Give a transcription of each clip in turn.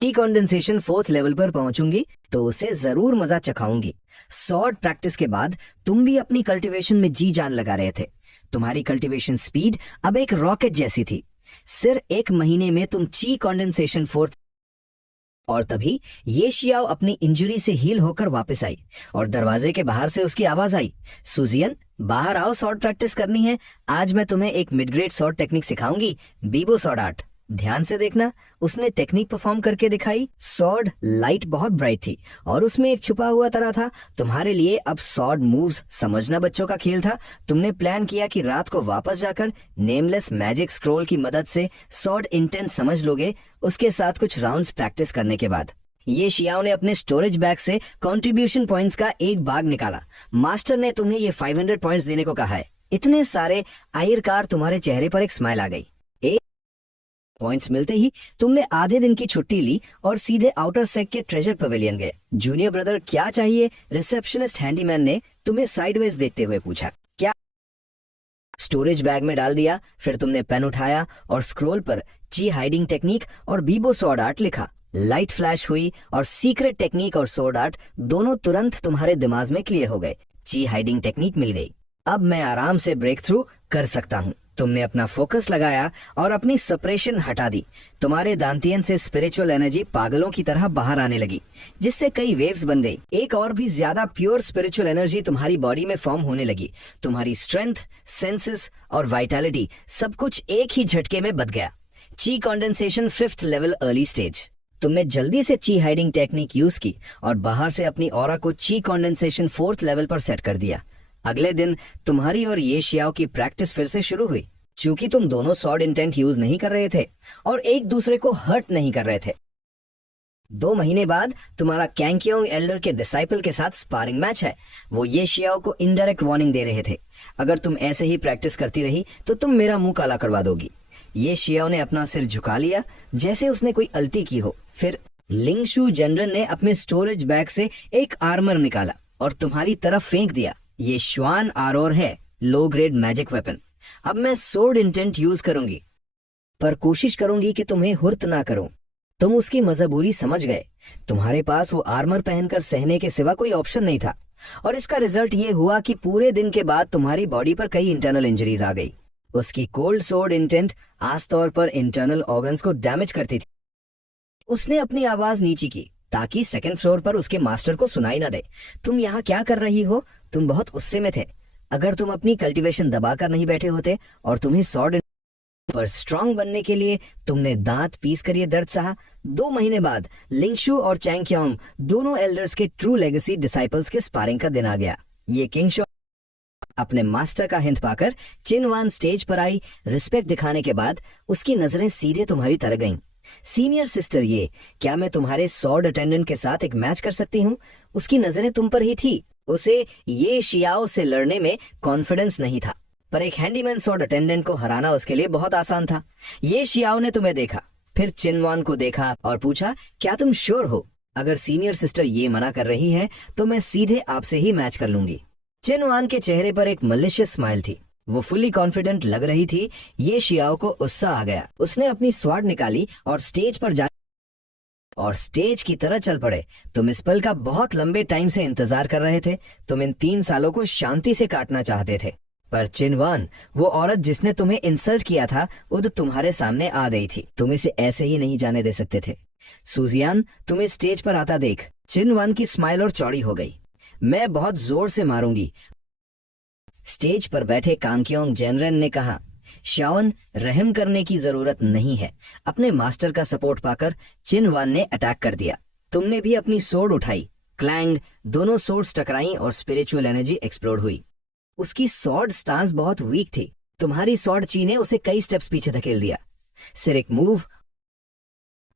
T condensation fourth level पर पहुंचूंगी तो उसे जरूर मजा चखाऊंगी। सॉर्ड प्रैक्टिस के बाद तुम भी अपनी कल्टीवेशन में जी जान लगा रहे थे। तुम्हारी कल्टीवेशन स्पीड अब एक रॉकेट जैसी थी। सिर्फ एक महीने में तुम ची कंडेंसेशन फोर्थ। और तभी ये शियाओ अपनी इंजरी से हील होकर वापस आई और दरवाजे के बाहर से उसकी आवाज आई, सुजियन बाहर आओ, सॉर्ड प्रैक्टिस करनी है। आज मैं तुम्हें एक मिड ग्रेड सॉर्ड टेक्निक सिखाऊंगी, बीबो सॉर्ड आर्ट। ध्यान से देखना। उसने टेक्निक परफॉर्म करके दिखाई। सॉर्ड लाइट बहुत ब्राइट थी और उसमें एक छुपा हुआ तरह था तुम्हारे लिए। अब सॉर्ड मूव्स समझना बच्चों का खेल था। तुमने प्लान किया कि रात को वापस जाकर नेमलेस मैजिक स्क्रोल की मदद से सॉर्ड इंटेंट समझ लोगे। उसके साथ कुछ राउंड्स प्रैक्टिस करने के बाद ये शियाओ ने अपने स्टोरेज बैग से कंट्रीब्यूशन पॉइंट्स का एक भाग निकाला। मास्टर ने तुम्हें ये 500 पॉइंट्स देने को कहा है। इतने सारे आयरकार तुम्हारे चेहरे पर एक स्माइल आ गई। पॉइंट्स मिलते ही तुमने आधे दिन की छुट्टी ली और सीधे आउटर सेक के ट्रेजर पवेलियन गए। जूनियर ब्रदर क्या चाहिए, रिसेप्शनिस्ट हैंडीमैन ने तुम्हें साइडवेज देखते हुए पूछा। क्या स्टोरेज बैग में डाल दिया। फिर तुमने पेन उठाया और स्क्रोल पर ची हाइडिंग टेक्निक और बीबो सॉर्ड आर्ट लिखा। लाइट फ्लैश हुई और सीक्रेट टेक्निक और सॉर्ड आर्ट दोनों तुरंत तुम्हारे दिमाग में क्लियर हो गए। ची हाइडिंग टेक्निक मिल गई। अब मैं आराम से ब्रेक थ्रू कर सकता हूँ। तुमने अपना फोकस लगाया और अपनी सप्रेशन हटा दी। तुम्हारे दांतियन से स्पिरिचुअल एनर्जी पागलों की तरह बाहर आने लगी, जिससे कई वेव्स बन गई। एक और भी ज्यादा प्योर स्पिरिचुअल एनर्जी तुम्हारी बॉडी में फॉर्म होने लगी। तुम्हारी स्ट्रेंथ, सेंसेस और वाइटैलिटी सब कुछ एक ही झटके में बदल गया। ची condensation 5th level early stage. तुमने जल्दी से ची हाइडिंग टेक्निक यूज की और बाहर से अपनी ऑरा को ची कंडेंसेशन 4th लेवल पर सेट कर दिया। अगले दिन तुम्हारी और ये शियाओ की प्रैक्टिस फिर से शुरू हुई। चूंकि तुम दोनों सॉर्ड इंटेंट यूज नहीं कर रहे थे और एक दूसरे को हर्ट नहीं कर रहे थे। 2 महीने बाद तुम्हारा कैंगक्योंग एल्डर के डिसाइपल के साथ स्पारिंग मैच है। वो ये शियाओ को इनडायरेक्ट वार्निंग दे रहे थे, अगर तुम ऐसे ही प्रैक्टिस करती रही तो तुम मेरा मुंह काला करवा दोगी। ये शियाओ ने अपना सिर झुका लिया जैसे उसने कोई गलती की हो। फिर लिंगशु जनरल ने अपने स्टोरेज बैग से एक आर्मर निकाला और तुम्हारी तरफ फेंक दिया। ये श्वान आरोर है, लो ग्रेड मैजिक वेपन। अब मैं सोर्ड इंटेंट यूज करूंगी, पर कोशिश करूंगी कि तुम्हें हुर्त ना करूं। तुम उसकी मजबूरी समझ गए। तुम्हारे पास वो आर्मर पहनकर सहने के सिवा कोई ऑप्शन नहीं था और इसका रिजल्ट ये हुआ कि पूरे दिन के बाद तुम्हारी बॉडी पर कई इंटरनल इंजरीज आ गई। उसकी कोल्ड सोर्ड इंटेंट खास तौर पर इंटरनल ऑर्गन्स को डैमेज करती थी। उसने अपनी आवाज नीची की ताकि सेकंड फ्लोर पर उसके मास्टर को सुनाई ना दे। तुम यहाँ क्या कर रही हो? तुम बहुत गुस्से में थे। अगर तुम अपनी कल्टीवेशन दबाकर नहीं बैठे होते और तुम्हें सॉर्ड पर स्ट्रांग बनने के लिए तुमने दांत पीस कर ये दर्द सहा। 2 महीने बाद लिंगशु और चैंगक्योंग दोनों एल्डर्स के ट्रू लेगेसी डिसाइपल्स के स्पारिंग का दिन आ गया। ये किंगशो अपने मास्टर का हिंट पाकर चिनवान स्टेज पर आई। रिस्पेक्ट दिखाने के बाद उसकी नजरें सीधे तुम्हारी तरफ गईं। सीनियर सिस्टर, ये क्या मैं तुम्हारे सॉर्ड अटेंडेंट के साथ एक मैच कर सकती हूँ? उसकी नजरें तुम पर ही थी। उसे ये शियाओ से लड़ने में कॉन्फिडेंस नहीं था, पर एक हैंडीमैन सॉर्ड अटेंडेंट को हराना उसके लिए बहुत आसान था। ये शियाओ ने तुम्हें देखा, फिर चिनवान को देखा और पूछा, क्या तुम श्योर हो? अगर सीनियर सिस्टर ये मना कर रही है तो मैं सीधे आपसे ही मैच कर लूंगी। चिनवान के चेहरे पर एक मलिशियस स्माइल थी। वो फुली कॉन्फिडेंट लग रही थी। ये शियाओ को गुस्सा आ गया। उसने अपनी स्वाड निकाली और स्टेज की तरह चल पड़े। तुम इस पल का बहुत लंबे टाइम से इंतजार कर रहे थे। तुम इन 3 सालों को शांति से काटना चाहते थे, पर चिनवान, वो औरत जिसने तुम्हें इंसल्ट किया था, वो तो तुम्हारे सामने आ गई थी। तुम इसे ऐसे ही नहीं जाने दे सकते थे। सुजियान, तुम्हें स्टेज पर आता देख। चिनवान की स्माइल और चौड़ी हो गई। मैं बहुत जोर से मारूंगी। स्टेज पर बैठे कांगक्योंग जनरल ने कहा, शाओन, रहम करने की जरूरत नहीं है। अपने मास्टर का सपोर्ट पाकर चिनवान ने अटैक कर दिया। तुमने भी अपनी सोर्ड उठाई। क्लैंग, दोनों सोर्ड्स टकराई और स्पिरिचुअल एनर्जी एक्सप्लोड हुई। उसकी सॉर्ड स्टांस बहुत वीक थी। तुम्हारी सॉर्ड ची ने उसे कई स्टेप्स पीछे धकेल दिया। सिर एक मूव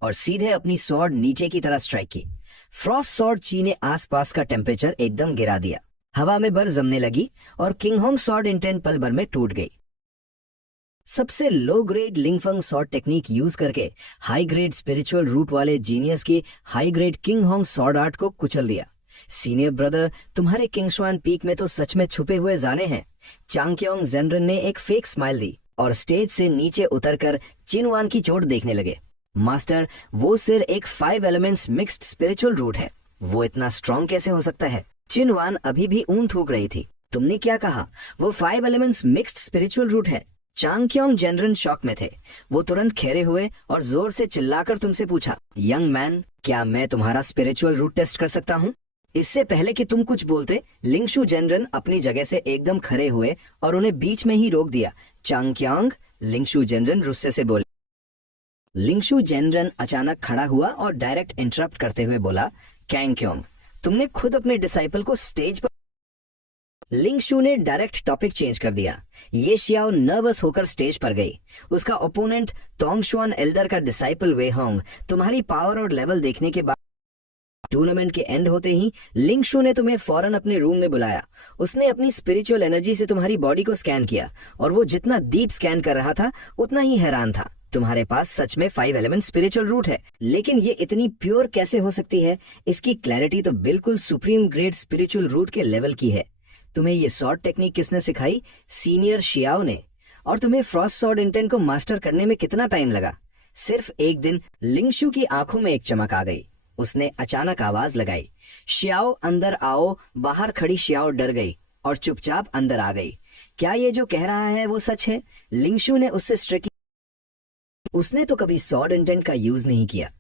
और सीधे अपनी सॉर्ड नीचे की तरह स्ट्राइक की। फ्रॉस्ट सॉर्ड ची ने आसपास का टेम्परेचर एकदम गिरा दिया। हवा में बर्फ जमने लगी और किंगहोंग सॉर्ड इंटेंट पल भर में टूट गई। सबसे low grade Lingfang sword technique use करके हाई ग्रेड स्पिरिचुअल रूट वाले जीनियस की high grade Qinghong sword art को कुचल दिया। सीनियर ब्रदर, तुम्हारे किंगश्वान पीक में तो सच में छुपे हुए जाने हैं। चांगक्योंग जनरल ने एक फेक स्माइल दी और स्टेज से नीचे उतरकर चिनवान की चोट देखने लगे। मास्टर, वो सिर्फ एक 5 एलिमेंट्स मिक्स्ड स्पिरिचुअल रूट है, वो इतना स्ट्रॉन्ग कैसे हो सकता है? चिनवान अभी भी ऊन थूक रही थी। तुमने क्या कहा? वो 5 एलिमेंट्स मिक्स्ड स्पिरिचुअल रूट है। चांगक्योंग जनरल शॉक में थे। वो तुरंत खड़े हुए और जोर से चिल्लाकर तुमसे पूछा, यंग मैन, क्या मैं तुम्हारा स्पिरिचुअल रूट टेस्ट कर सकता हूँ? इससे पहले कि तुम कुछ बोलते, लिंगशु जनरल अपनी जगह से एकदम खड़े हुए और उन्हें बीच में ही रोक दिया। चांगक्योंग, लिंगशु जनरल गुस्से से बोले। लिंगशु जनरल अचानक खड़ा हुआ और डायरेक्ट इंटरप्ट करते हुए बोला, कैंगक्योंग, तुमने खुद अपने डिसाइपल को स्टेज पर। लिंगशु ने डायरेक्ट टॉपिक चेंज कर दिया। ये शियाओ नर्वस होकर स्टेज पर गई। उसका ओपोनेंट तोंगशुआन एल्डर का डिसाइपल वे होंग तुम्हारी पावर और लेवल देखने के बाद टूर्नामेंट के एंड होते ही लिंगशु ने तुम्हें फौरन अपने रूम में बुलाया। उसने अपनी स्पिरिचुअल एनर्जी से तुम्हारी बॉडी को स्कैन किया और वो जितना डीप स्कैन कर रहा था उतना ही हैरान था। तुम्हारे पास सच में 5 एलिमेंट स्पिरिचुअल रूट है, लेकिन ये इतनी प्योर कैसे हो सकती है? इसकी क्लैरिटी तो बिल्कुल सुप्रीम ग्रेड स्पिरिचुअल रूट के लेवल की है। तुम्हें ये सॉर्ड टेक्निक किसने सिखाई? सीनियर शियाओ ने। और तुम्हें फ्रॉस्ट सॉर्ड इंटेंट को मास्टर करने में कितना टाइम लगा? सिर्फ एक दिन। लिंगशु की आंखों में एक चमक आ गई। उसने अचानक आवाज लगाई, शियाओ अंदर आओ। बाहर खड़ी शियाओ डर गई और चुपचाप अंदर आ गई। क्या ये जो कह रहा है वो सच है? लिंगशु ने उससे स्ट्रिक्टली। उसने तो कभी सॉर्ड इंटेंट का यूज नहीं किया।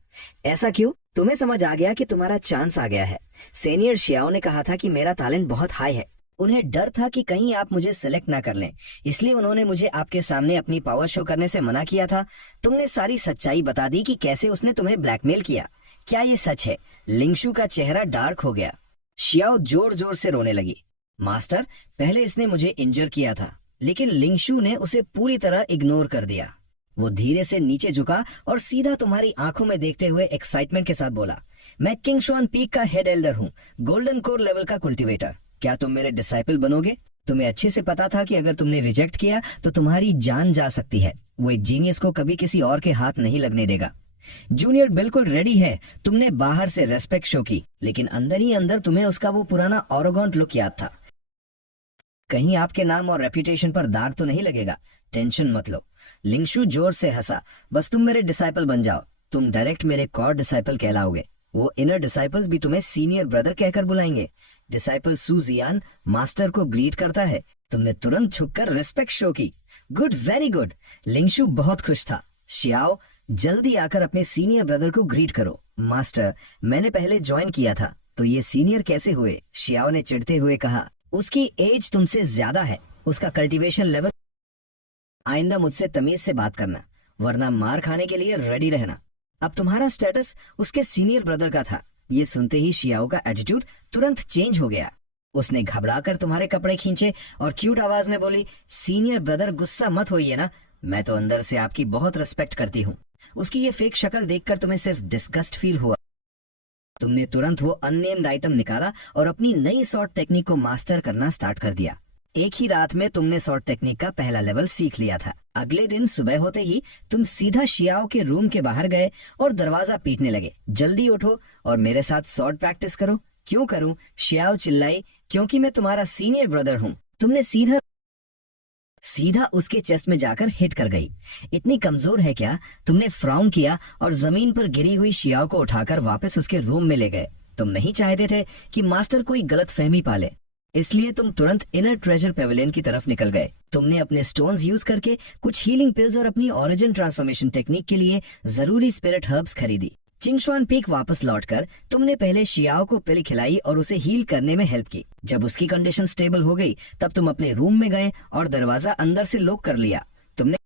ऐसा क्यों? तुम्हें समझ आ गया कि तुम्हारा चांस आ गया है। सीनियर शियाओ ने कहा था कि मेरा टैलेंट बहुत हाई है। उन्हें डर था कि कहीं आप मुझे सिलेक्ट ना कर लें, इसलिए उन्होंने मुझे आपके सामने अपनी पावर शो करने से मना किया था। तुमने सारी सच्चाई बता दी कि कैसे उसने तुम्हें ब्लैकमेल किया। क्या ये सच है? लिंगशु का चेहरा डार्क हो गया। शियाओ जोर जोर से रोने लगी। मास्टर, पहले इसने मुझे इंजर किया था, लेकिन लिंगशु ने उसे पूरी तरह इग्नोर कर दिया। वो धीरे से नीचे झुका और सीधा तुम्हारी आंखों में देखते हुए एक्साइटमेंट के साथ बोला, मैं किंगशुआन पीक का हेड एल्डर हूँ, गोल्डन कोर लेवल का कल्टीवेटर। क्या तुम मेरे डिसाइपल बनोगे? तुम्हें अच्छे से पता था कि अगर तुमने रिजेक्ट किया तो तुम्हारी जान जा सकती है। वो एक जीनियस को कभी किसी और के हाथ नहीं लगने देगा। जूनियर बिल्कुल रेडी है। तुमने बाहर से रेस्पेक्ट शो की, लेकिन अंदर ही अंदर तुम्हें उसका वो पुराना ऑरोगेंट लुक याद था। कहीं आपके नाम और रेपुटेशन पर दाग तो नहीं लगेगा? टेंशन मत लो। लिंगशु जोर से हंसा। बस तुम मेरे डिसाइपल बन जाओ, तुम डायरेक्ट मेरे कॉर डिसाइपल कहलाओगे। वो इनर डिसाइपल्स भी तुम्हें सीनियर ब्रदर कहकर बुलाएंगे। डिसाइपल सू जियान मास्टर को ग्रीट करता है। तुमने तुरंत झुककर रिस्पेक्ट शो की। Good, very good. लिंगशु बहुत खुश था। शियाओ, जल्दी आकर अपने सीनियर ब्रदर को ग्रीट करो। मास्टर, मैंने पहले ज्वाइन किया था, तो ये सीनियर कैसे हुए? शियाओ ने चिढ़ते हुए कहा, उसकी एज तुमसे ज्यादा है, उसका कल्टीवेशन लेवल। आइंदा मुझसे तमीज से बात करना, वरना मार खाने के लिए रेडी रहना। अब तुम्हारा स्टेटस उसके सीनियर ब्रदर का था। ये सुनते ही शियाओ का एटीट्यूड तुरंत चेंज हो गया। उसने घबराकर तुम्हारे कपड़े खींचे और क्यूट आवाज में बोली, सीनियर ब्रदर गुस्सा मत होइए ना, मैं तो अंदर से आपकी बहुत रिस्पेक्ट करती हूँ। उसकी ये फेक शक्ल देखकर तुम्हें सिर्फ डिस्गस्ट फील हुआ। तुमने तुरंत वो अननेम्ड आइटम निकाला और अपनी नई सॉर्ट टेक्निक को मास्टर करना स्टार्ट कर दिया। एक ही रात में तुमने सॉर्ट टेक्निक का पहला लेवल सीख लिया था। अगले दिन सुबह होते ही तुम सीधा शियाओ के रूम के बाहर गए और दरवाजा पीटने लगे, जल्दी उठो और मेरे साथ सॉर्ट प्रैक्टिस करो। क्यों करूं? शियाओ चिल्लाई, क्योंकि मैं तुम्हारा सीनियर ब्रदर हूँ। तुमने सीधा उसके चेस्ट में जाकर हिट कर गई। इतनी कमजोर है क्या? तुमने फ्राउन किया और जमीन पर गिरी हुई शियाओ को उठाकर वापस उसके रूम में ले गए। तुम नहीं चाहते थे कि मास्टर कोई गलत फहमी पाले, इसलिए तुम तुरंत इनर ट्रेजर पेविलियन की तरफ निकल गए। तुमने अपने स्टोन्स यूज करके कुछ हीलिंग पिल्स और अपनी ओरिजिन ट्रांसफॉर्मेशन टेक्निक के लिए जरूरी स्पिरिट हर्ब्स खरीदी। चिंगशुआन पीक वापस लौटकर तुमने पहले शियाओ को पिल खिलाई और उसे हील करने में हेल्प की। जब उसकी कंडीशन स्टेबल हो गई तब तुम अपने रूम में गए और दरवाजा अंदर से लॉक कर लिया। तुमने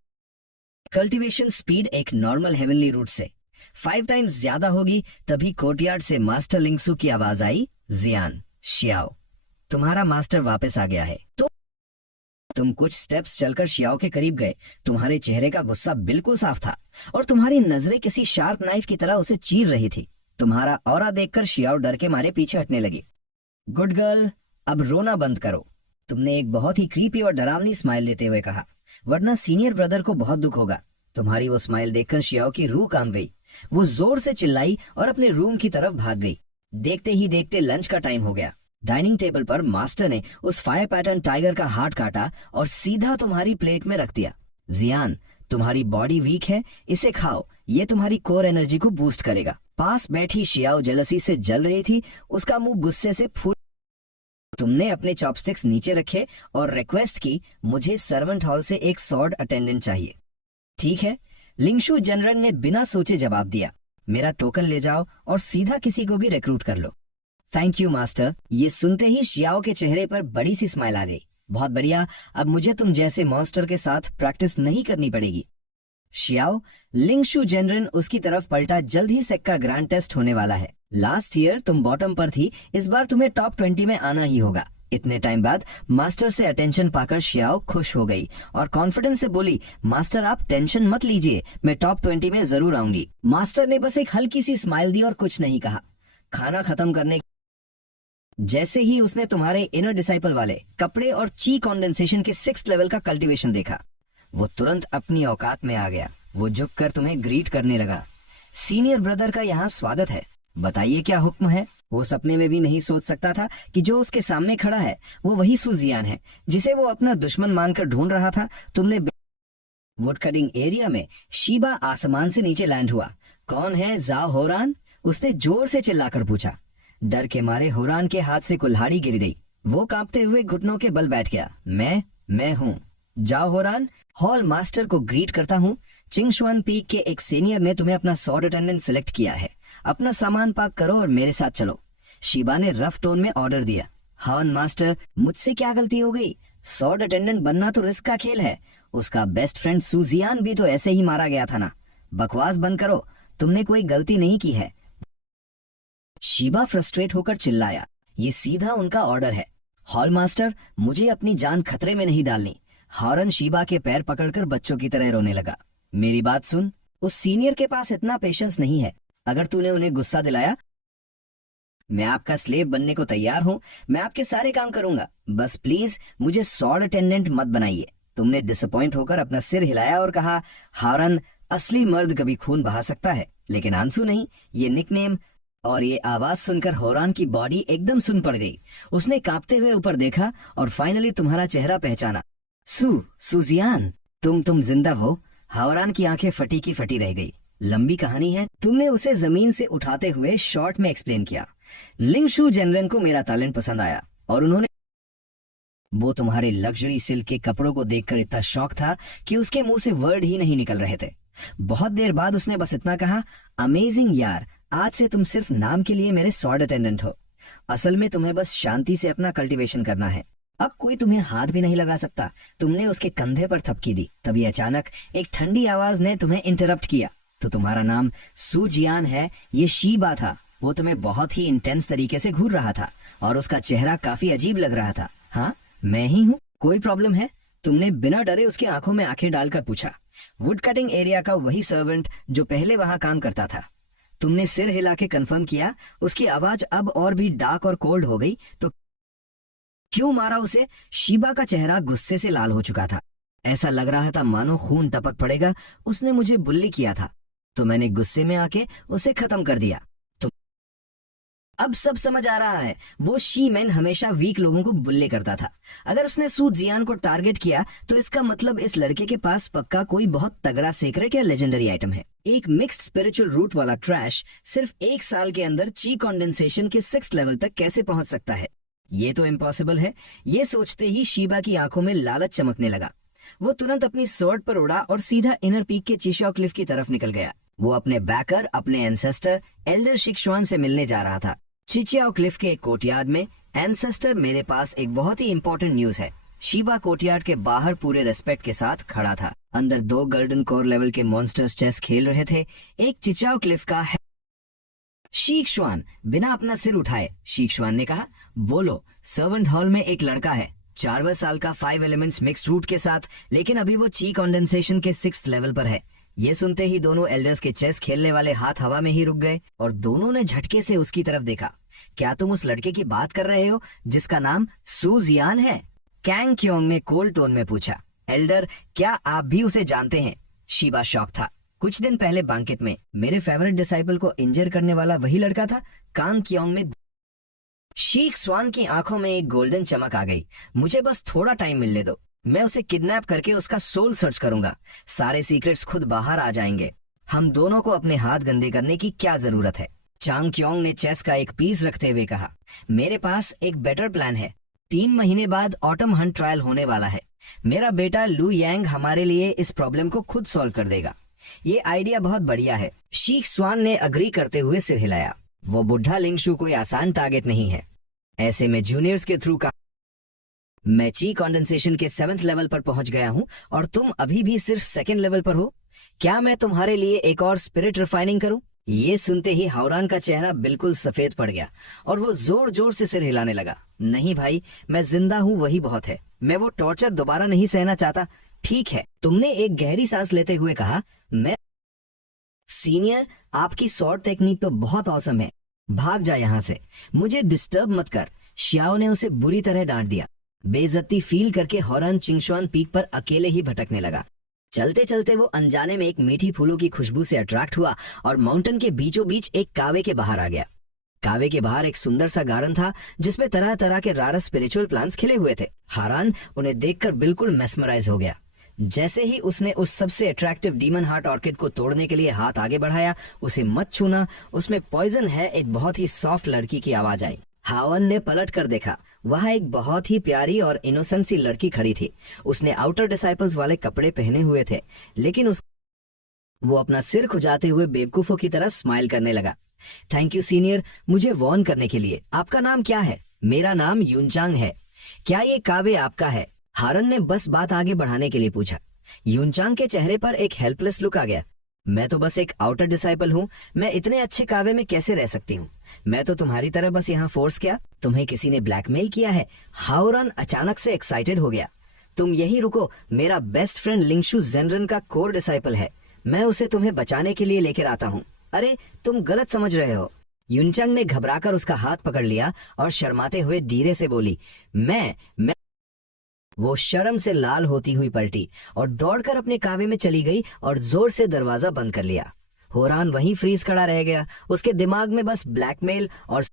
कल्टीवेशन स्पीड एक नॉर्मल हेवनली रूट से 5 टाइम्स ज्यादा होगी। तभी कोर्टयार्ड से मास्टर लिंगसु की आवाज आई, जियान, शियाओ, तुम्हारा मास्टर वापस आ गया है। तो तुम कुछ स्टेप्स चलकर शियाओ के करीब गए। तुम्हारे चेहरे का गुस्सा बिल्कुल साफ था और तुम्हारी नजरें किसी शार्प नाइफ की तरह उसे चीर रही थी। तुम्हारा ऑरा देखकर शियाओ डर के मारे पीछे हटने लगी। गुड गर्ल, अब रोना बंद करो, तुमने एक बहुत ही क्रीपी और डरावनी स्माइल देते हुए कहा, वरना सीनियर ब्रदर को बहुत दुख होगा। तुम्हारी वो स्माइल देखकर शियाओ की रूह कांप गई। वो जोर से चिल्लाई और अपने रूम की तरफ भाग गई। देखते ही देखते लंच का टाइम हो गया। डाइनिंग टेबल पर मास्टर ने उस फायर पैटर्न टाइगर का हार्ट काटा और सीधा तुम्हारी प्लेट में रख दिया। जियान, तुम्हारी बॉडी वीक है, इसे खाओ, ये तुम्हारी कोर एनर्जी को बूस्ट करेगा। पास बैठी शियाओ जेलसी से जल रही थी, उसका मुंह गुस्से से फूल। तुमने अपने चॉपस्टिक्स नीचे रखे और रिक्वेस्ट की, मुझे सर्वेंट हॉल से एक सॉर्ड अटेंडेंट चाहिए। ठीक है, लिंगशु जनरल ने बिना सोचे जवाब दिया, मेरा टोकन ले जाओ और सीधा किसी को भी रिक्रूट कर लो। Thank you master. ये सुनते ही शियाओ के चेहरे पर बड़ी सी स्माइल आ गई। बहुत बढ़िया, अब मुझे तुम जैसे मॉन्स्टर के साथ प्रैक्टिस नहीं करनी पड़ेगी। शियाओ, लिंगशु जनरल उसकी तरफ पलटा, जल्द ही सेक का ग्रैंड टेस्ट होने वाला है। लास्ट ईयर तुम बॉटम पर थी, इस बार तुम्हें टॉप 20 में आना ही होगा। इतने टाइम बाद मास्टर से अटेंशन पाकर शियाओ खुश हो गई और कॉन्फिडेंस से बोली, मास्टर आप टेंशन मत लीजिए, मैं टॉप 20 में जरूर आऊंगी। मास्टर ने बस एक हल्की सी स्माइल दी और कुछ नहीं कहा। खाना खत्म करने जैसे ही उसने तुम्हारे इनर डिसाइपल वाले कपड़े और ची कॉन्डेंसेशन के 6th लेवल का कल्टीवेशन देखा, वो तुरंत अपनी औकात में आ गया। वो झुककर तुम्हें ग्रीट करने लगा। सीनियर ब्रदर का यहाँ स्वागत है, बताइए क्या हुक्म है। वो सपने में भी नहीं सोच सकता था कि जो उसके सामने खड़ा है वो वही सू जियान है जिसे वो अपना दुश्मन मानकर ढूंढ रहा था। तुमने वुड कटिंग एरिया में शीबा आसमान से नीचे लैंड हुआ। कौन है जाओ होरान? उसने जोर से चिल्लाकर पूछा। डर के मारे होरान के हाथ से कुल्हाड़ी गिर गई। वो कांपते हुए घुटनों के बल बैठ गया। मैं हूँ जाओ होरान, हॉल मास्टर को ग्रीट करता हूँ। चिंगशुआन पीक के एक सीनियर ने तुम्हें अपना सॉर्ड अटेंडेंट सिलेक्ट किया है। अपना सामान पैक करो और मेरे साथ चलो। शीबा ने रफ टोन में ऑर्डर दिया। हॉल मास्टर, मुझसे क्या गलती हो गई? सॉर्ड अटेंडेंट बनना तो रिस्क का खेल है। उसका बेस्ट फ्रेंड सुजियान भी तो ऐसे ही मारा गया था ना। बकवास बंद करो, तुमने कोई गलती नहीं की है। शीबा फ्रस्ट्रेट होकर चिल्लाया। ये सीधा उनका ऑर्डर है। हॉल मास्टर, मुझे अपनी जान खतरे में नहीं डालनी। हॉरन शीबा के पैर पकड़कर बच्चों की तरह रोने लगा। मेरी बात सुन, उस सीनियर के पास इतना पेशेंस नहीं है। अगर तूने उन्हें गुस्सा दिलाया, मैं आपका स्लेव बनने को तैयार हूँ। मैं आपके सारे काम करूंगा, बस प्लीज मुझे सॉर्ड अटेंडेंट मत बनाइए। तुमने डिसअपॉइंट होकर अपना सिर हिलाया और कहा, हॉरन, असली मर्द कभी खून बहा सकता है लेकिन आंसू नहीं। ये निकनेम और ये आवाज सुनकर होरान की बॉडी एकदम सुन पड़ गई। उसने कांपते हुए ऊपर देखा और फाइनली तुम्हारा चेहरा पहचाना। सुजियान, तुम जिंदा हो? होरान की आंखें फटी की फटी रह गई। लंबी कहानी है। तुमने उसे जमीन से उठाते हुए शॉर्ट में एक्सप्लेन किया। लिंगशु जनरल को मेरा टैलेंट पसंद आया और उन्होंने वो तुम्हारे लग्जरी सिल्क के कपड़ों को देखकर इतना शौक था कि उसके मुंह से वर्ड ही नहीं निकल रहे थे। बहुत देर बाद उसने बस इतना कहा, अमेजिंग यार, आज से तुम सिर्फ नाम के लिए मेरे सॉर्ड अटेंडेंट हो। असल में तुम्हें बस शांति से अपना कल्टीवेशन करना है। अब कोई तुम्हें हाथ भी नहीं लगा सकता। तुमने उसके कंधे पर थपकी दी, तभी अचानक एक ठंडी आवाज ने तुम्हें इंटरप्ट किया। तो तुम्हारा नाम सुजियान है, ये शीबा था। वो तुम्हें बहुत ही इंटेंस तरीके से घूर रहा था और उसका चेहरा काफी अजीब लग रहा था। हाँ, मैं ही हूँ, कोई प्रॉब्लम है? तुमने बिना डरे उसकी आंखों में आंखें डालकर पूछा। वुड कटिंग एरिया का वही सर्वेंट जो पहले वहां काम करता था। तुमने सिर हिला के कंफर्म किया। उसकी आवाज अब और भी डार्क और कोल्ड हो गई। तो क्यों मारा उसे? शीबा का चेहरा गुस्से से लाल हो चुका था। ऐसा लग रहा था मानो खून टपक पड़ेगा। उसने मुझे बुल्ली किया था तो मैंने गुस्से में आके उसे खत्म कर दिया। तो अब सब समझ आ रहा है। वो शी मैन हमेशा वीक लोगों को बुल्ले करता था। अगर उसने सू जियान को टारगेट किया तो इसका मतलब इस लड़के के पास पक्का कोई बहुत तगड़ा सीक्रेट या लेजेंडरी आइटम है। एक मिक्स्ड स्पिरिचुअल रूट वाला ट्रैश सिर्फ 1 साल के अंदर ची कॉन्डेंसेशन के 6th लेवल तक कैसे पहुंच सकता है? ये तो इम्पॉसिबल है। ये सोचते ही शीबा की आंखों में लालच चमकने लगा। वो तुरंत अपनी स्वॉर्ड पर उड़ा और सीधा इनर पीक के चिशाओ क्लिफ की तरफ निकल गया। वो अपने बैकर, अपने एंसेस्टर एल्डर शिक्षुआन से मिलने जा रहा था। चिचियाओ क्लिफ के एक कोर्टयार्ड में। एंसेस्टर, मेरे पास एक बहुत ही इंपॉर्टेंट न्यूज है। शीबा कोर्टयार्ड के बाहर पूरे रेस्पेक्ट के साथ खड़ा था। अंदर 2 गोल्डन कोर लेवल के मॉन्स्टर्स चेस खेल रहे थे। एक चिचाओ क्लिफ का है। शीक्षुआन बिना अपना सिर उठाए शीक्षुआन ने कहा, बोलो। सर्वेंट हॉल में एक लड़का है, 4वें साल का, 5 एलिमेंट्स मिक्स्ड रूट के साथ, लेकिन अभी वो ची कॉन्डेंसेशन के 6th लेवल पर है। ये सुनते ही दोनों एल्डर्स के चेस खेलने वाले हाथ हवा में ही रुक गए और दोनों ने झटके से उसकी तरफ देखा। क्या तुम उस लड़के की बात कर रहे हो जिसका नाम सुजियान है? कैंग क्योंग ने कोल्ड टोन में पूछा। एल्डर, क्या आप भी उसे जानते हैं? शीबा शॉक था। कुछ दिन पहले बैंकेट में मेरे फेवरेट डिसाइपल को इंजर करने वाला वही लड़का था। कांग क्योंग में शीख स्वान की आंखों में एक गोल्डन चमक आ गई। मुझे बस थोड़ा टाइम मिलने दो, मैं उसे किडनैप करके उसका सोल सर्च करूंगा। सारे सीक्रेट्स खुद बाहर आ जाएंगे। हम दोनों को अपने हाथ गंदे करने की क्या जरूरत है? चांग क्योंग ने चेस का एक पीस रखते हुए कहा। मेरे पास एक बेटर प्लान है। 3 महीने बाद ऑटम हंट ट्रायल होने वाला है। मेरा बेटा लू यांग हमारे लिए इस प्रॉब्लम को खुद सॉल्व कर देगा। ये आइडिया बहुत बढ़िया है। शीख स्वान ने अग्री करते हुए सिर हिलाया। वो बुढ़ा लिंगशु कोई आसान टारगेट नहीं है। ऐसे में जूनियर्स के थ्रू का मैं ची कंडेंसेशन के 7th लेवल पर पहुंच गया हूं और तुम अभी भी सिर्फ 2nd लेवल पर हो। क्या मैं तुम्हारे लिए एक और स्पिरिट रिफाइनिंग करूं? ये सुनते ही हावरान का चेहरा बिल्कुल सफेद पड़ गया और वो जोर जोर से सिर हिलाने लगा। नहीं भाई, मैं जिंदा हूं वही बहुत है। मैं वो टॉर्चर दोबारा नहीं सहना चाहता। ठीक है, तुमने एक गहरी सांस लेते हुए कहा। मैं सीनियर, आपकी शॉर्ट टेक्निक तो बहुत औसम है। भाग जा यहाँ से, मुझे डिस्टर्ब मत कर। शियाओ ने उसे बुरी तरह डांट दिया। बेइज्जती फील करके हॉरन चिंगशुआन पीक पर अकेले ही भटकने लगा। चलते चलते वो अनजाने में एक मीठी फूलों की खुशबू से अट्रैक्ट हुआ और माउंटेन के बीचों बीच एक कावे के बाहर आ गया। कावे के बाहर एक सुंदर सा गार्डन था जिसमें तरह तरह के रारा स्पिरिचुअल प्लांट्स खिले हुए थे। हारान उन्हें देखकर बिल्कुल मेस्मराइज हो गया। जैसे ही उसने उस सबसे अट्रैक्टिव डीमन हार्ट ऑर्किड को तोड़ने के लिए हाथ आगे बढ़ाया, उसे मत छूना, उसमें पॉइजन है, एक बहुत ही सॉफ्ट लड़की की आवाज आई। हावन ने पलट कर देखा। वहां एक बहुत ही प्यारी और इनोसेंट सी लड़की खड़ी थी। उसने आउटर डिसाइपल्स वाले कपड़े पहने हुए थे, लेकिन वो अपना सिर खुजाते हुए बेवकूफों की तरह स्माइल करने लगा। थैंक यू सीनियर, मुझे वॉर्न करने के लिए। आपका नाम क्या है? मेरा नाम यूनचांग है। क्या ये कावे आपका है? हारन ने बस बात आगे बढ़ाने के लिए पूछा। यूनचांग के चेहरे पर एक हेल्पलेस लुक आ गया। मैं तो बस एक आउटर डिसाइपल हूँ। मैं इतने अच्छे कावे में कैसे रह सकती हूँ? मैं तो तुम्हारी तरह बस यहाँ फोर्स किया। तुम्हें किसी ने ब्लैकमेल किया है? हाओरन अचानक से एक्साइटेड हो गया। तुम यही रुको, मेरा बेस्ट फ्रेंड लिंगशु जेनरन का कोर डिसाइपल है। मैं उसे तुम्हें बचाने के लिए लेकर आता हूँ। अरे तुम गलत समझ रहे हो। यूनचांग ने घबराकर उसका हाथ पकड़ लिया और शर्माते हुए धीरे से बोली, मैं वो शर्म से लाल होती हुई पलटी और दौड़कर अपने कावे में चली गई और जोर से दरवाजा बंद कर लिया। होरान वहीं फ्रीज खड़ा रह गया। उसके दिमाग में बस ब्लैकमेल और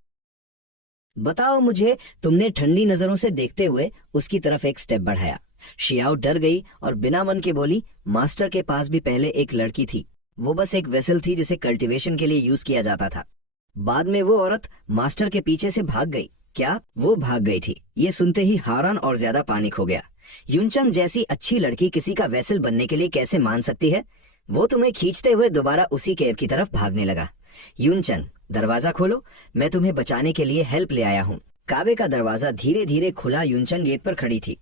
बताओ मुझे। तुमने ठंडी नजरों से देखते हुए उसकी तरफ एक स्टेप बढ़ाया। शियाओ डर गई और बिना मन के बोली, मास्टर के पास भी पहले एक लड़की थी। वो बस एक वेसल थी जिसे कल्टीवेशन के लिए यूज किया जाता था। बाद में वो औरत मास्टर के पीछे से भाग गई। क्या वो भाग गई थी? ये सुनते ही हारान और ज्यादा पैनिक हो गया। यूनचांग जैसी अच्छी लड़की किसी का वेसल बनने के लिए कैसे मान सकती है? वो तुम्हें खींचते हुए दोबारा उसी केव की तरफ भागने लगा। यूनचांग, दरवाजा खोलो, मैं तुम्हें बचाने के लिए हेल्प ले आया हूँ। कावे का दरवाजा धीरे धीरे खुला। यूनचांग गेट पर खड़ी थी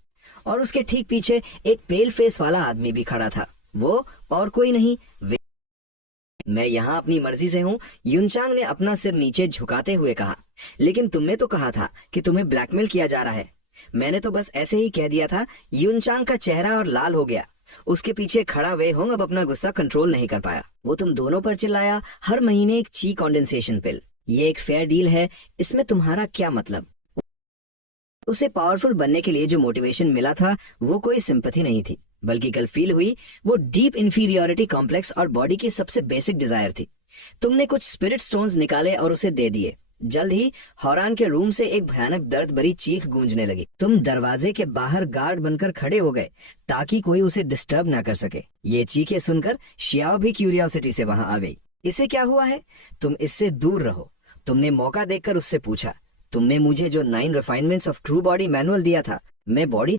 और उसके ठीक पीछे एक पेल फेस वाला आदमी भी खड़ा था। वो और कोई नहीं, मैं यहाँ अपनी मर्जी से हूँ। यूनचांग ने अपना सिर नीचे झुकाते हुए कहा। लेकिन तुमने तो कहा था कि तुम्हें ब्लैकमेल किया जा रहा है। मैंने तो बस ऐसे ही कह दिया था। यूनचांग का चेहरा और लाल हो गया। उसके पीछे खड़ा वे होंग अब अपना गुस्सा कंट्रोल नहीं कर पाया। वो तुम दोनों पर चिल्लाया। हर महीने एक ची कंडेंसेशन पिल, ये एक फेयर डील है। इसमें तुम्हारा क्या मतलब? उसे पावरफुल बनने के लिए जो मोटिवेशन मिला था वो कोई सिंपैथी नहीं थी, बल्कि कल फील हुई वो डीप इंफीरियोरिटी कॉम्प्लेक्स और बॉडी की सबसे बेसिक डिजायर थी। तुमने कुछ स्पिरिट स्टोन्स निकाले और उसे दे दिए। जल्द ही हौरान के रूम से एक भयानक दर्द भरी चीख गूंजने लगी। तुम दरवाजे के बाहर गार्ड बनकर खड़े हो गए ताकि कोई उसे डिस्टर्ब ना कर सके। ये चीखें सुनकर शियाओ भी क्यूरियोसिटी से वहां आ गई। इसे क्या हुआ है? तुम इससे दूर रहो। तुमने मौका देखकर उससे पूछा, तुमने मुझे जो 9 refinements of true body manual दिया था, मैं बॉडी।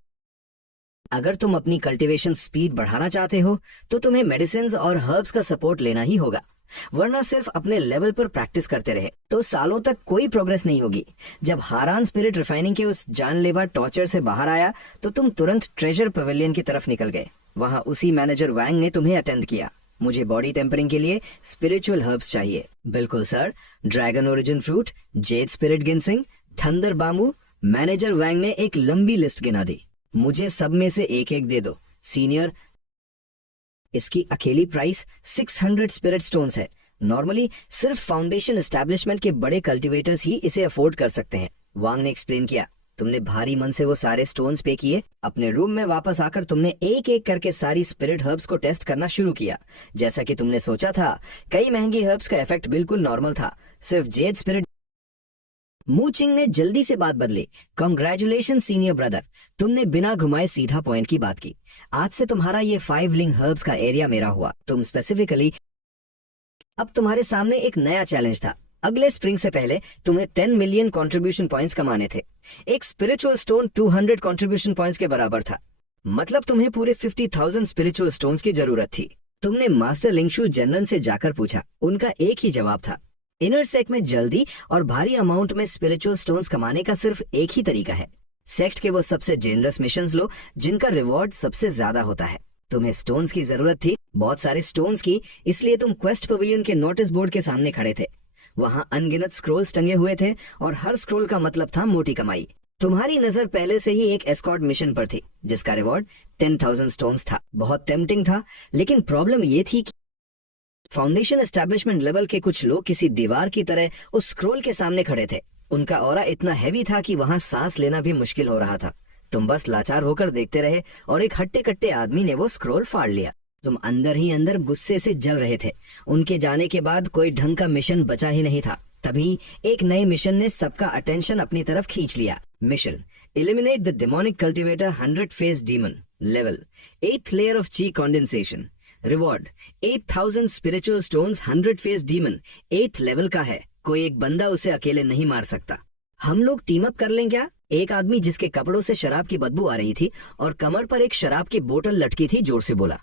अगर तुम अपनी कल्टीवेशन स्पीड बढ़ाना चाहते हो तो तुम्हें मेडिसिन और हर्ब्स का सपोर्ट लेना ही होगा, वरना सिर्फ अपने लेवल पर प्रैक्टिस करते रहे तो सालों तक कोई प्रोग्रेस नहीं होगी। जब हारान स्पिरिट रिफाइनिंग के उस जानलेवा टॉर्चर से बाहर आया तो तुम तुरंत ट्रेजर पवेलियन की तरफ निकल गए। वहां उसी मैनेजर वैंग ने तुम्हें अटेंड किया। मुझे बॉडी टेम्परिंग के लिए स्पिरिचुअल हर्ब्स चाहिए। बिल्कुल sir, dragon origin fruit, jade spirit ginseng, thunder bamboo. Manager Wang ने एक लंबी लिस्ट गिना दी। मुझे सब में से एक एक दे दो सीनियर। इसकी अकेली प्राइस 600 स्पिरिट स्टोन्स है। नॉर्मली सिर्फ फाउंडेशन एस्टैब्लिशमेंट के बड़े कल्टीवेटर्स ही इसे अफोर्ड कर सकते हैं, वांग ने एक्सप्लेन किया। तुमने भारी मन से वो सारे स्टोन्स पे किए। अपने रूम में वापस आकर तुमने एक एक करके सारी स्पिरिट हर्ब्स को टेस्ट करना शुरू किया, जैसा कि तुमने सोचा था। कई महंगी हर्ब्स का इफेक्ट बिल्कुल नॉर्मल था, सिर्फ जेड स्पिरिट। मूचिंग ने जल्दी से बात बदली। कॉन्ग्रेचुलेशन सीनियर ब्रदर, तुमने बिना घुमाए सीधा पॉइंट की बात की। आज से तुम्हारा ये 5 लिंग हर्ब्स का एरिया मेरा हुआ। तुम स्पेसिफिकली अब तुम्हारे सामने एक नया चैलेंज था। अगले स्प्रिंग से पहले तुम्हें 10 मिलियन कंट्रीब्यूशन पॉइंट्स कमाने थे। एक स्पिरिचुअल स्टोन 200 कंट्रीब्यूशन पॉइंट्स के बराबर था। मतलब तुम्हें पूरे 50,000 स्पिरिचुअल स्टोन्स की जरूरत थी। तुमने मास्टर लिंगशु जनरल से जाकर पूछा। उनका एक ही जवाब था, इनर सेक्ट में जल्दी और भारी अमाउंट में स्पिरिचुअल स्टोन्स कमाने का सिर्फ एक ही तरीका है। सेक्ट के वो सबसे जेनरस मिशंस लो जिनका रिवॉर्ड सबसे ज्यादा होता है। तुम्हें स्टोन्स की जरूरत थी, बहुत सारे स्टोन्स की, इसलिए तुम क्वेस्ट पवेलियन के नोटिस बोर्ड के सामने खड़े थे। वहां अनगिनत स्क्रोल्स टंगे हुए थे और हर स्क्रोल का मतलब था मोटी कमाई। तुम्हारी नजर पहले से ही एक एस्कॉर्ट मिशन पर थी जिसका रिवॉर्ड 10,000 स्टोन्स था। बहुत टेम्पटिंग था, लेकिन प्रॉब्लम ये थी कि फाउंडेशन एस्टैब्लिशमेंट लेवल के कुछ लोग किसी दीवार की तरह उस स्क्रोल के सामने खड़े थे। उनका ऑरा इतना हैवी था कि वहां सांस लेना भी मुश्किल हो रहा था। तुम बस लाचार होकर देखते रहे और एक हट्टे कट्टे आदमी ने वो स्क्रोल फाड़ लिया। तुम अंदर ही अंदर गुस्से से जल रहे थे। उनके जाने के बाद कोई ढंग का मिशन बचा ही नहीं था। तभी एक नए मिशन ने सबका अटेंशन अपनी तरफ खींच लिया। Mission eliminate the demonic cultivator 100 face demon, level 8th layer of chi condensation, reward 8,000 spiritual stones. 100 face demon 8th level का है, कोई एक बंदा उसे अकेले नहीं मार सकता। हम लोग टीम अप कर लें क्या? एक आदमी जिसके कपड़ों से शराब की बदबू आ रही थी और कमर पर एक शराब की बोतल लटकी थी जोर से बोला।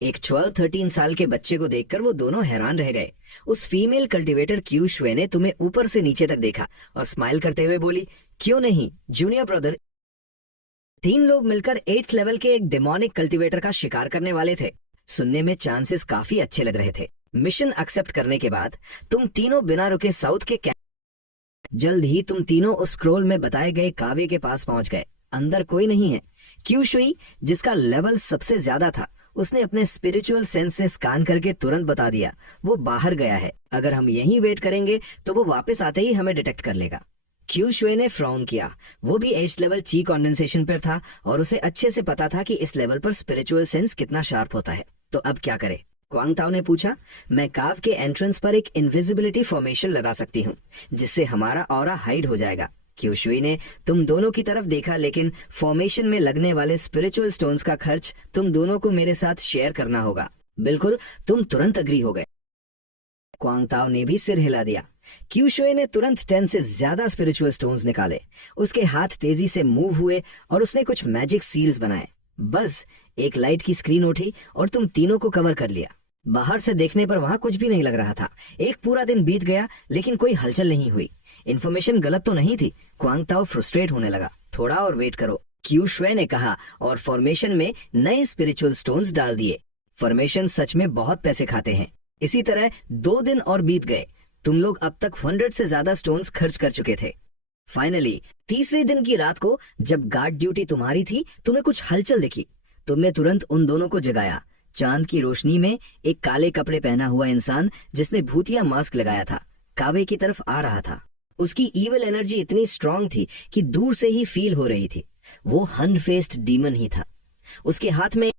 एक 12-13 साल के बच्चे को देखकर वो दोनों हैरान रह गए। उस फीमेल कल्टीवेटर क्यू शुए ने तुम्हें ऊपर से नीचे तक देखा और स्माइल करते हुए बोली, क्यों नहीं जूनियर ब्रदर। 3 लोग मिलकर 8th लेवल के एक डेमोनिक कल्टीवेटर का शिकार करने वाले थे। सुनने में चांसेस काफी अच्छे लग रहे थे। मिशन एक्सेप्ट करने के बाद तुम तीनों बिना रुके साउथ के जल्द ही तुम तीनों उस स्क्रोल में बताए गए कावे के पास पहुंच गए। अंदर कोई नहीं है। क्यू शुई, जिसका लेवल सबसे ज्यादा था, उसने अपने स्पिरिचुअल सेंस से स्कैन करके तुरंत बता दिया वो बाहर गया है। अगर हम यहीं वेट करेंगे तो वो वापस आते ही हमें डिटेक्ट कर लेगा। क्यू शुए ने फ्राउन किया। वो भी 8th लेवल ची कंडेंसेशन पर था और उसे अच्छे से पता था कि इस लेवल पर स्पिरिचुअल सेंस कितना शार्प होता है। तो अब क्या करे? क्वांग ताओ ने पूछा। मैं काव के एंट्रेंस पर एक इनविजिबिलिटी फॉर्मेशन लगा सकती हूँ जिससे हमारा ऑरा हाइड हो जाएगा। क्यू शुई ने तुम दोनों की तरफ देखा, लेकिन फॉर्मेशन में लगने वाले स्पिरिचुअल स्टोन्स का खर्च तुम दोनों को मेरे साथ शेयर करना होगा। बिल्कुल, तुम तुरंत अग्री हो गए। क्वांग ताओ ने भी सिर हिला दिया। क्यू शुई ने तुरंत 10 से ज्यादा स्पिरिचुअल स्टोन्स निकाले। उसके हाथ तेजी से मूव हुए और उसने कुछ मैजिक सील्स बनाए। बस एक लाइट की स्क्रीन उठी और तुम तीनों को कवर कर लिया। बाहर से देखने पर वहां कुछ भी नहीं लग रहा था। एक पूरा दिन बीत गया लेकिन कोई हलचल नहीं हुई। इन्फॉर्मेशन गलत तो नहीं थी। क्वांग ताओ फ्रस्ट्रेट होने लगा। थोड़ा और वेट करो, क्यू शुए ने कहा और फॉर्मेशन में नए स्पिरिचुअल स्टोन्स डाल दिए। फॉर्मेशन सच में बहुत पैसे खाते हैं। इसी तरह 2 दिन और बीत गए। तुम लोग अब तक 100 से ज्यादा स्टोन्स खर्च कर चुके थे। फाइनली तीसरे दिन की रात को जब गार्ड ड्यूटी तुम्हारी थी, तुम्हें कुछ हलचल दिखी। तुमने तुरंत उन दोनों को जगाया। चांद की रोशनी में एक काले कपड़े पहना हुआ इंसान जिसने भूतिया मास्क लगाया था कावे की तरफ आ रहा था। उसकी ईविल एनर्जी इतनी स्ट्रांग थी कि दूर से ही फील हो रही थी। वो हंड फेस्ड डीमन ही था। उसके हाथ में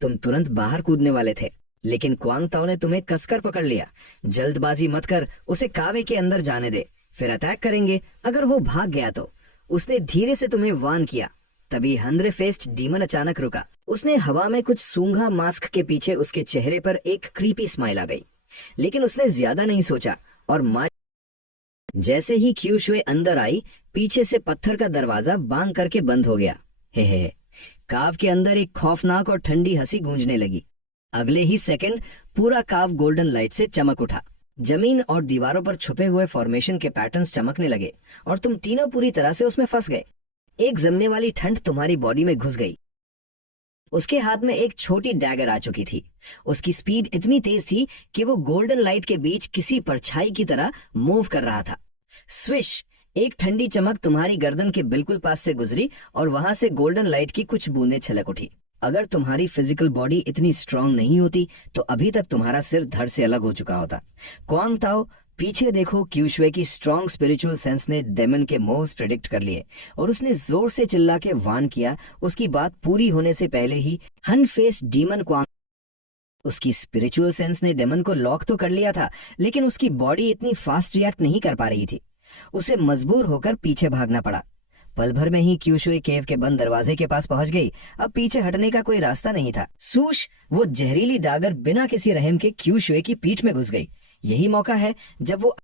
तुम तुरंत बाहर कूदने वाले थे, लेकिन क्वांग ताओ ने तुम्हें कसकर पकड़ लिया। जल्दबाजी मत कर, उसे कावे के अंदर जाने दे, फिर अटैक करेंगे। अगर वो भाग गया तो। उसने धीरे से तुम्हें वार्न किया। तभी 100 फेस्ड डीमन अचानक रुका। उसने हवा में कुछ सूंघा। मास्क के पीछे उसके चेहरे पर एक क्रीपी स्माइल आ गई, लेकिन उसने ज्यादा नहीं सोचा और जैसे ही क्यू शुए अंदर आई, पीछे से पत्थर का दरवाजा बांग करके बंद हो गया। हे काव के अंदर एक खौफनाक और ठंडी हंसी गूंजने लगी। अगले ही सेकंड पूरा काव गोल्डन लाइट से चमक उठा। जमीन और दीवारों पर छुपे हुए फॉर्मेशन के पैटर्न्स चमकने लगे और तुम तीनों पूरी तरह से उसमें फंस गए। एक जमने वाली ठंड तुम्हारी बॉडी में घुस गई। उसके हाथ में एक छोटी डैगर आ चुकी थी। उसकी स्पीड इतनी तेज थी कि वो गोल्डन लाइट के बीच किसी परछाई की तरह मूव कर रहा था। स्विश! एक ठंडी चमक तुम्हारी गर्दन के बिल्कुल पास से गुजरी और वहां से गोल्डन लाइट की कुछ बूंदें छलक उठी। अगर तुम्हारी फिजिकल बॉडी इतनी स्ट्रांग नहीं होती तो अभी तक तुम्हारा सिर धड़ से अलग हो चुका होता। क्वांग ताओ, पीछे देखो। क्यू शुए की स्ट्रांग स्पिरिचुअल सेंस ने डेमन के मूव्स प्रेडिक्ट कर लिए और उसने जोर से चिल्ला के वार्न किया। उसकी बात पूरी होने से पहले ही हंड फेस डीमन क्वांग, उसकी स्पिरिचुअल सेंस ने डेमन को लॉक तो कर लिया था, लेकिन उसकी बॉडी इतनी फास्ट रिएक्ट नहीं कर पा रही थी। उसे मजबूर होकर पीछे भागना पड़ा। पल भर में ही क्यूशुए केव के बंद दरवाजे के पास पहुंच गई। अब पीछे हटने का कोई रास्ता नहीं था। सूश, वो जहरीली डागर बिना किसी रहम के क्यूशुए की पीठ में घुस गई। यही मौका है जब वो